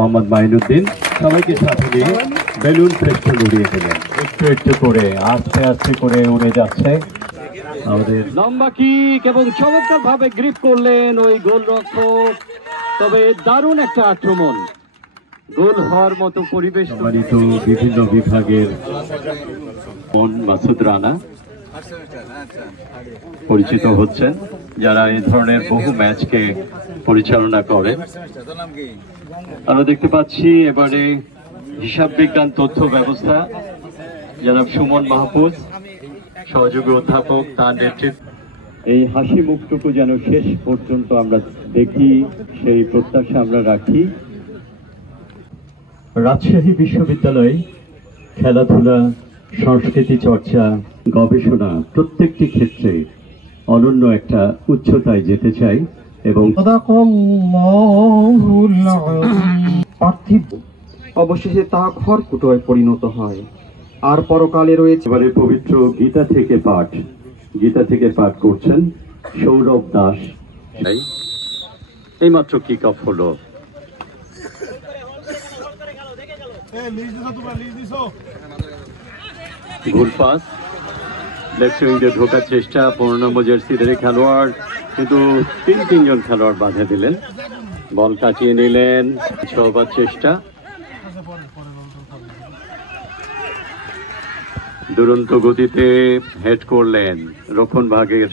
মোহাম্মদ মাইনুদ্দিন সবাইকে সাথে নিয়ে বেলুন ফেস্টুন উড়িয়ে দিলেন। একটু একটু করে আস্তে আস্তে করে উড়ে যাচ্ছে আমাদের লম্বা কিক এবং চমৎকার ভাবে গ্রিপ করলেন ওই গোলরক্ষক। তবে দারুণ একটা আক্রমণ, গোল হওয়ার মতো পরিবেশ। সম্মানিত বিভিন্ন বিভাগের মাসুদ রানা পরিচিত হচ্ছেন, যারা এই ধরনের বহু ম্যাচকে পরিচালনা করেন। আমরা দেখতে পাচ্ছি এবারে হিসাব বিজ্ঞান তথ্য ব্যবস্থা জনাব সুমন মাহফুজ সহযোগী অধ্যাপক, তার নেতৃত্বে এই হাসি মুখটুকু যেন শেষ পর্যন্ত আমরা দেখি, সেই প্রত্যাশা আমরা রাখি। রাজশাহী বিশ্ববিদ্যালয় খেলাধুলা, সংস্কৃতি চর্চা, গবেষণা প্রত্যেকটি ক্ষেত্রে অনন্য একটা উচ্চতায় যেতে চাই এবং পার্থিব অবশেষে তা খড়কুটোয় পরিণত হয়। আর পরকালে রয়েছে এবারে পবিত্র গীতা থেকে পাঠ করছেন সৌরভ দাস। এইমাত্র কিক অফ হলো। গোল পাস, লেফট উইংয়ে ঢোকার চেষ্টা, 15 নম্বর জার্সিধারী খেলোয়াড়, কিন্তু তিনজন খেলোয়াড় বাধা দিলেন। বল কাটিয়ে নিলেন, ছোঁবার চেষ্টা, দুরন্ত গতিতে হেড করলেন রক্ষণ ভাগের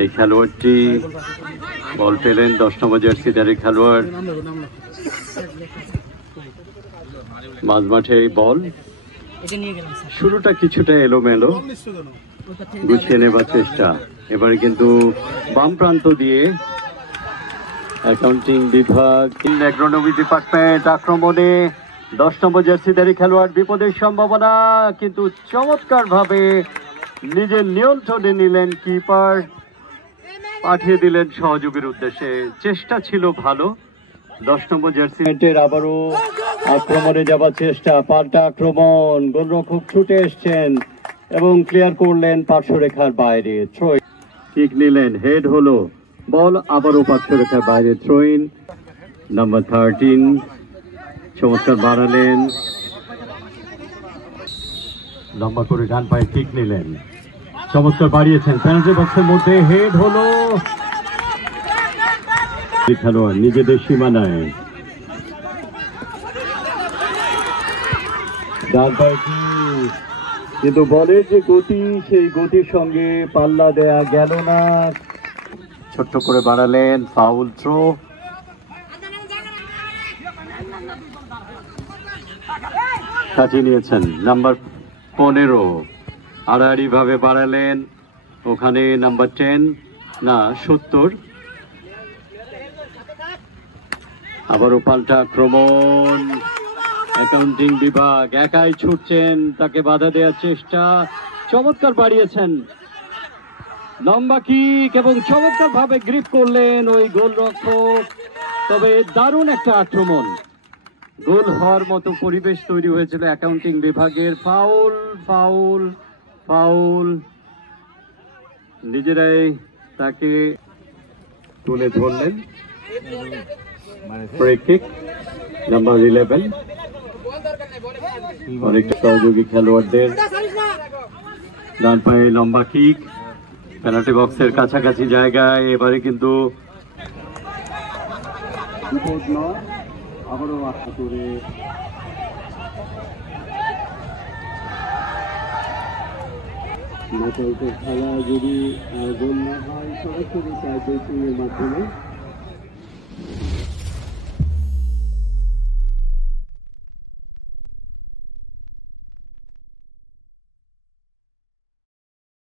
এই খেলোয়াড়টি। বল পেলেন 10 নম্বর জার্সিধারী খেলোয়াড়। মাঝমাঠে এই বল, শুরুটা কিছুটা এলোমেলো, গুছিয়ে নেবার চেষ্টা। এবারে কিন্তু বাম প্রান্ত দিয়ে অ্যাকাউন্টিং বিভাগ, অ্যাগ্রোনমি ডিপার্টমেন্ট আক্রমণে 10 নম্বর জার্সিধারী খেলোয়াড়, বিপদের সম্ভাবনা, কিন্তু চমৎকার ভাবে নিজের নিয়ন্ত্রণে নিলেন কিপার, পাঠিয়ে দিলেন সহযোগীর উদ্দেশ্যে। চেষ্টা ছিল ভালো 10 নম্বর জার্সিমেন্টের। আবারও আক্রমণে যাবার চেষ্টা, পাল্টা আক্রমণ, গোলরক্ষক ছুটে এসছেন এবং ক্লিয়ার করলেন পার্শ্বরেখার বাইরে। থ্রো কিক নিলেন, হেড হলো, বল আবারও পার্শ্বরেখার বাইরে। থ্রোইন নাম্বার 13 চমৎকার বাড়ালেন, লম্বা করে ডান পায়ে কিক নিলেন, চমৎকার বাড়িয়েছেন, পেনাল্টি বক্সের মধ্যে হেড হলো। খেলোয়াড় নিজেদের সীমানায় ডান পায়ে কিক, কিন্তু বলের যে গতি, সেই গতির সঙ্গে পাল্লা দেয়া গেল না। ছোট্ট করে বাড়ালেন, ফাউল থ্রো। সাজিয়ে নিয়েছেন নাম্বার 15, আড়াআড়ি ভাবে বাড়ালেন, ওখানে নাম্বার 10 না 70। আবারও পাল্টা আক্রমণ, অ্যাকাউন্টিং বিভাগ একাই ছুটছেন, তাকে বাধা দেওয়ার চেষ্টা, চমৎকার বাড়িয়েছেন, লম্বা কিক এবং চমৎকার ভাবে গ্রিপ করলেন ওই গোলরক্ষক। তবে দারুণ একটা আক্রমণ, গোল হওয়ার মতো পরিবেশ তৈরি হয়েছিল অ্যাকাউন্টিং বিভাগের। ফাউল ফাউল ফাউল, নিজেরাই তাকে তুলে ধরলেন। ফ্রি কিক নাম্বার 11, অনেকটা সহযোগী খেলোয়াড়দের ডান পায়ে লম্বা কিক, পেনাল্টি বক্সের কাছাকাছি জায়গায়। এবারে কিন্তু আবারও আশা করে খেলা যদি গোল না হয় সরাসরি টাই ব্রেকিং এর মাধ্যমে